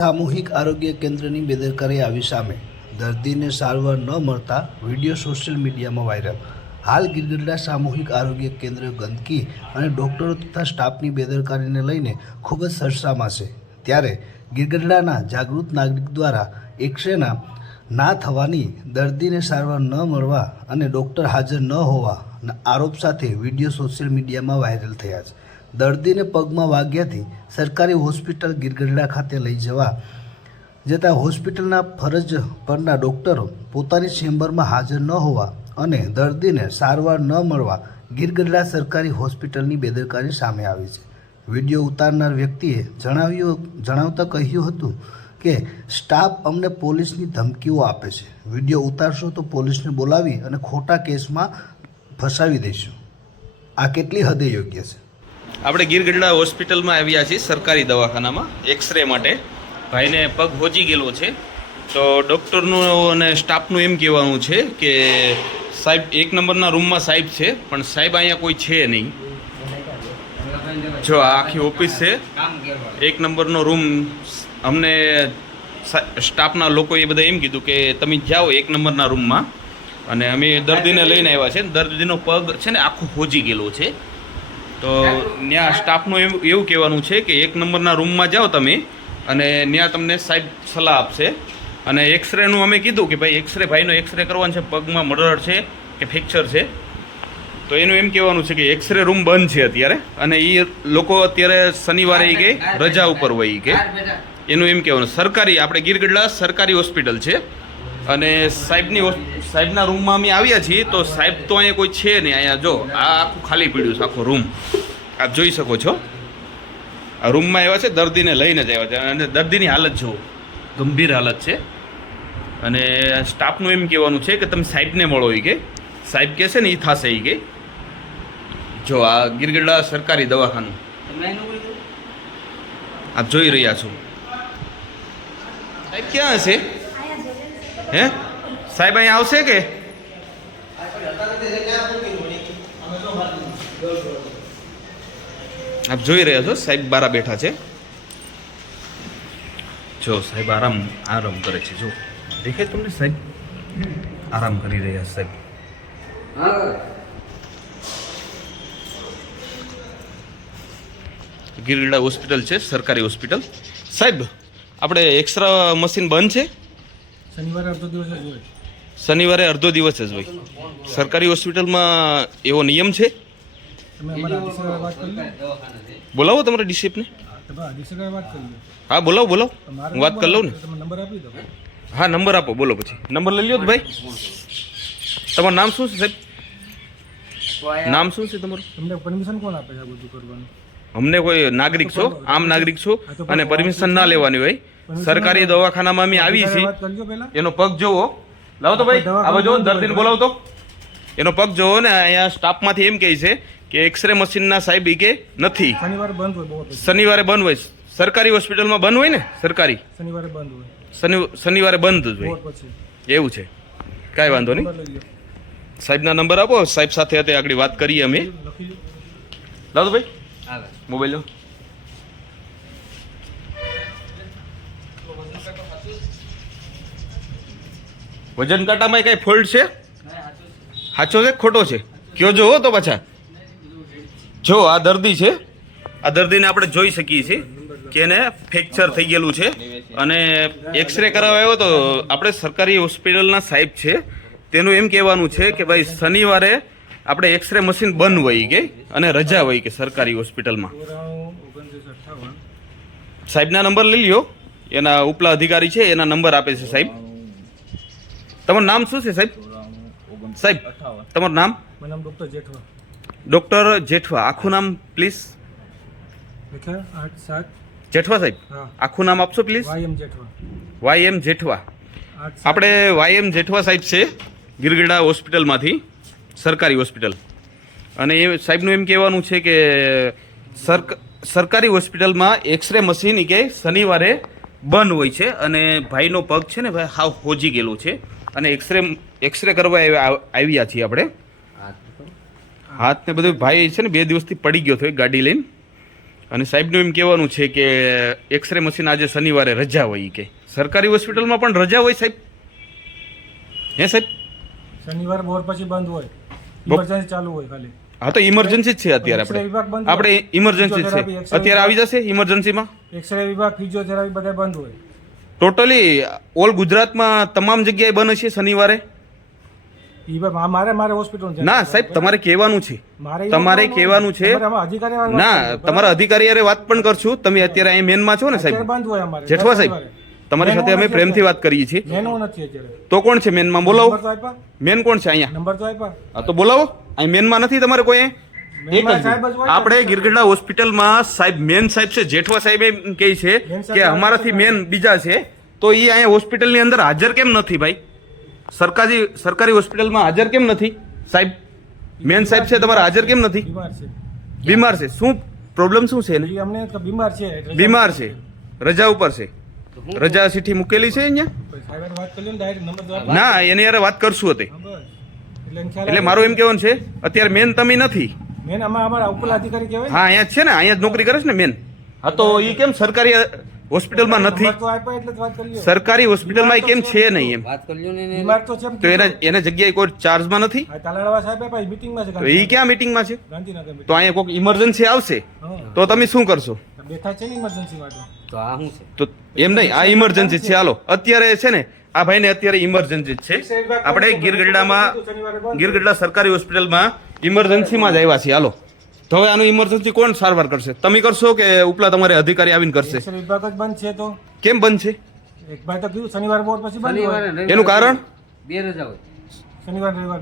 સામૂહિક આરોગ્ય કેન્દ્રની બેદરકારી આવી સામે દર્દીને સારવાર ન મળતા વિડીયો સોશિયલ મીડિયામાં વાયરલ। હાલ ગીરગઢડા સામૂહિક આરોગ્ય કેન્દ્ર ગંદકી અને ડોક્ટરો તથા સ્ટાફની બેદરકારીને લઈને ખૂબ જ ચર્ચામાં છે। ત્યારે ગીરગઢડાના જાગૃત નાગરિક દ્વારા એક્સરેના ના થવાની, દર્દીને સારવાર ન મળવા અને ડોક્ટર હાજર ન હોવાના આરોપ સાથે વિડીયો સોશિયલ મીડિયામાં વાયરલ થયા છે। દર્દીને પગમાં વાગ્યાથી સરકારી હોસ્પિટલ ગીરગઢડા ખાતે લઈ જતાં હોસ્પિટલના ફરજ પરના ડૉક્ટરો પોતાની ચેમ્બરમાં હાજર ન હોવા અને દર્દીને સારવાર ન મળવા ગીરગઢડા સરકારી હોસ્પિટલની બેદરકારી સામે આવી છે। વિડીયો ઉતારનાર વ્યક્તિએ જણાવતા કહ્યું હતું કે સ્ટાફ અમને પોલીસની ધમકીઓ આપે છે। વિડીયો ઉતારશો તો પોલીસને બોલાવી અને ખોટા કેસમાં ફસાવી દઈશું। આ કેટલી હદે યોગ્ય છે? આપણે ગીરગઢડા હોસ્પિટલમાં આવ્યા છીએ, સરકારી દવાખાનામાં એક્સરે માટે। ભાઈને પગ હોજી ગયેલો છે, તો ડૉક્ટરનું અને સ્ટાફનું એમ કહેવાનું છે કે સાહેબ 1 નંબરના રૂમમાં સાહેબ છે, પણ સાહેબ અહીંયા કોઈ છે નહીં। જો આ આખી ઓફિસ છે, 1 નંબરનો રૂમ। અમને સ્ટાફના લોકોએ બધા એમ કીધું કે તમે જાઓ 1 નંબરના રૂમમાં, અને અમે દર્દીને લઈને આવ્યા છે। દર્દીનો પગ છે ને આખું હોજી ગયેલો છે, તો ત્યાં સ્ટાફનું એવું કહેવાનું છે કે 1 નંબરના રૂમમાં જાઓ તમે, અને ત્યાં તમને સાહેબ સલાહ આપશે। અને એક્સરેનું અમે કીધું કે ભાઈ ભાઈનો એક્સરે કરવાનો છે, પગમાં મરડ છે કે ફ્રેક્ચર છે, તો એનું એમ કહેવાનું છે કે એક્સરે રૂમ બંધ છે અત્યારે, અને એ લોકો અત્યારે શનિવારે ગઈ રજા ઉપર વહી કે એનું એમ કહેવાનું। સરકારી આપણે ગીરગઢડા સરકારી હોસ્પિટલ છે, અને સાહેબના રૂમમાં અમે આવ્યા છીએ, તો સાહેબ તો અહીંયા કોઈ છે નહીં। અહીંયા જો આ આખું ખાલી પડ્યું છે, આખો રૂમ આપ જોઈ શકો છો। આ રૂમમાં આવ્યા છે, દર્દીને લઈને જ આવ્યા છે, અને દર્દીની હાલત જુઓ, ગંભીર હાલત છે। અને સ્ટાફનું એમ કહેવાનું છે કે તમે સાહેબને મળો એ કે સાહેબ કહેશે ને એ થશે એ કે। જો આ ગીરગઢડા સરકારી દવાખાનું આપ જોઈ રહ્યા છો। સાહેબ ક્યાં હશે? હે સાહેબ અહીંયા આવશે કે? આપ જોઈ રહ્યા છો સાહેબ બારા બેઠા છે। જો સાહેબ આરામ કરે છે, જો દેખાય તમને? સાહેબ આરામ કરી રહ્યા છે સાહેબ। ગીરગઢડા હોસ્પિટલ છે, સરકારી હોસ્પિટલ। સાહેબ આપણે એક્સરા મશીન બંધ છે? શનિવારે અડધો દિવસ જ હોય। સરકારી હોસ્પિટલમાં એવો નિયમ છે? બોલાવો તમારા ડીસીપને। હા બોલાવો, હું વાત કરી લઉં ને। હા નંબર આપો, બોલો પછી નંબર લઈ લ્યો ભાઈ। તમારું નામ શું છે સાહેબ? નામ શું છે તમારું? તમને પરમિશન કોણ આપે છે આ બધું કરવાનું? અમને કોઈ નાગરિક છો, આમ નાગરિક છો, અને પરમિશન ના લેવાની હોય। સરકારી દવાખાનામાં અમે આવી છીએ, એનો પગ જોવો, લાવો તો ભાઈ આ જો દર્દીને બોલાવો તો એનો પગ જોવો ને। અહીંયા સ્ટાફમાંથી એમ કહે છે કે એક્સરે મશીનના સાહેબ કે નથી, શનિવારે બંધ હોય। સરકારી હોસ્પિટલમાં બંધ હોય ને, સરકારી શનિવારે બંધ જ હોય, એવું છે। કાંઈ વાંધો નહીં, સાહેબના નંબર આપો, સાહેબ સાથે આગળ વાત કરીએ અમે। લાવો તો ભાઈ મોબાઈલ લો। વજન કાંટામાં કઈ ફોલ્ટ છે? સાચો છે ખોટો છે કયો જો તો પાછા। જો આ દર્દી છે, આ દર્દીને આપણે જોઈ શકીએ છીએ કે એને ફ્રેક્ચર થઈ ગયેલું છે, અને એક્સરે કરાવવા તો આપણે સરકારી હોસ્પિટલના સાહેબ છે, તેનું એમ કહેવાનું છે કે ભાઈ શનિવારે આપણે એક્સરે મશીન બંધ હોય કે, અને રજા હોય કે સરકારી હોસ્પિટલમાં। સાહેબના નંબર લઈ લ્યો, એના ઉપલા અધિકારી છે, એના નંબર આપે છે સાહેબ। તમારું નામ શું છે સાહેબ? સાહેબ તમારું નામ? ડૉક્ટર જેઠવા, આખું નામ પ્લીઝ? જેઠવા સાહેબ, આખું નામ આપશો પ્લીઝ? YM જેઠવા। આપણે YM જેઠવા સાહેબ છે ગીરગઢડા હોસ્પિટલમાંથી, સરકારી હોસ્પિટલ। અને એ સાહેબનું એમ કહેવાનું છે કે સરકારી હોસ્પિટલમાં એક્સરે મશીન કે શનિવારે બંધ હોય છે, અને ભાઈનો પગ છે ને ભાઈ હાવ હોજી ગયેલો છે, અને એક્સરે કરવા આવ્યા છીએ આપણે। હાથ ને બધું ભાઈ છે ને 2 દિવસથી પડી ગયો હતો ગાડી લઈને, અને સાહેબનું એમ કહેવાનું છે કે એક્સરે મશીન આજે શનિવારે રજા હોય ઈ કે સરકારી હોસ્પિટલમાં પણ રજા હોય સાહેબ હે સાહેબ શનિવાર બપોર પછી બંધ હોય, ઇમરજન્સી ચાલુ હોય ખાલી. હા તો ઇમરજન્સી જ છે અત્યારે એક્સરે વિભાગ બંધ હોય. આપણે ઇમરજન્સી જ ફિઝિયોથેરાપી, છે એક્સરે અત્યારે આવી જશે ઇમરજન્સીમાં એક્સરે વિભાગ, ફિઝિયોથેરાપી બધા બંધ હોય. ટોટલી ઓલ ગુજરાતમાં તમામ જગ્યાએ બંધ છે શનિવારે ઈ મારે હોસ્પિટલ ના સાહેબ તમારે કહેવાનું છે મારે તમારે કહેવાનું છે અધિકારી ના તમારા અધિકારી હારે વાત પણ કરશું તમે અત્યારે અહીં મેનમાં છો ને સાહેબ બંધ હોય અમારે જેઠવા સાહેબ તમારી સાથે અમે પ્રેમથી વાત કરીએ છીએ મેનો નથી અત્યારે. તો કોણ છે મેનમાં બોલાવો નંબર તો આપ્યા, મેન કોણ છે અહીંયા નંબર તો આપ્યા. હા તો બોલાવો અહીં મેનમાં નથી તમારે કોઈ એક મેનમાં જ સાહેબ જ હોય ને. આપણે ગિરગઢડા હોસ્પિટલમાં સાહેબ મેન સાહેબ છે જેઠવા સાહેબ એમ કહે છે મેન સાહેબ કે અમારાથી મેન બીજા છે તો એ અહીંયા હોસ્પિટલની અંદર હાજર કેમ નથી ભાઈ સરકારી હોસ્પિટલમાં હાજર કેમ નથી સાહેબ મેન સાહેબ છે તમારા હાજર કેમ નથી બીમાર છે. બીમાર છે શું પ્રોબ્લેમ શું છે એને ઈ અમને તો બીમાર છે એટલે બીમાર છે રજા ઉપર છે રજા ચીઠી મૂકેલી છે અહીંયા સાહેબ વાત કરી લો ને, ડાયરેક્ટ નંબર તો આપ્યો. ના એની યારે વાત કરશું હતી હા, બસ. એટલે એને ખ્યાલ એટલે આવે. મારું એમ કહેવાનું છે અત્યારે મેન તમે નથી મેન અમારા ઉપલા અધિકારી કહેવાય ને. હા અહીંયા જ છે ને અહીંયા જ નોકરી કરે છે ને મેન હા તો એ કેમ સરકારી હોસ્પિટલમાં નથી નંબર તો આપ્યો એટલે જ વાત કરી લ્યો. સરકારી હોસ્પિટલમાં એ કેમ છે નહીં એમ બીમાર તો છે એમ તો એના જગ્યાએ કોઈ ચાર્જમાં નથી આ તાલાળાવા સાહેબ આપ્યા, ઈ મીટિંગમાં છે તો એ ક્યાં મીટિંગમાં છે ગાંધીનગર meeting. તો અહીંયા કોઈક ઇમરજન્સી આવશે હા. તો તમે શું કરશો બેઠા છે ને ઇમરજન્સી માટે. તો એમ નહીં આ ઇમરજન્સી છે હાલો અત્યારે છે ને આ ભાઈને અત્યારે ઇમરજન્સી જ છે આપણે ગીરગઢડા સરકારી હોસ્પિટલમાં ઇમરજન્સીમાં જ આવ્યા છીએ હાલો તો હવે આનું ઇમરજન્સી કોણ સારવાર કરશે તમે કરશો કે ઉપલા તમારે અધિકારી આવીને કરશે એક્સરે વિભાગ જ બંધ છે તો કેમ બંધ છે એક ભાઈ તો કીધું શનિવાર બપોર પછી બંધ હોય. એનું કારણ બે રજા હોય શનિવાર રવિવાર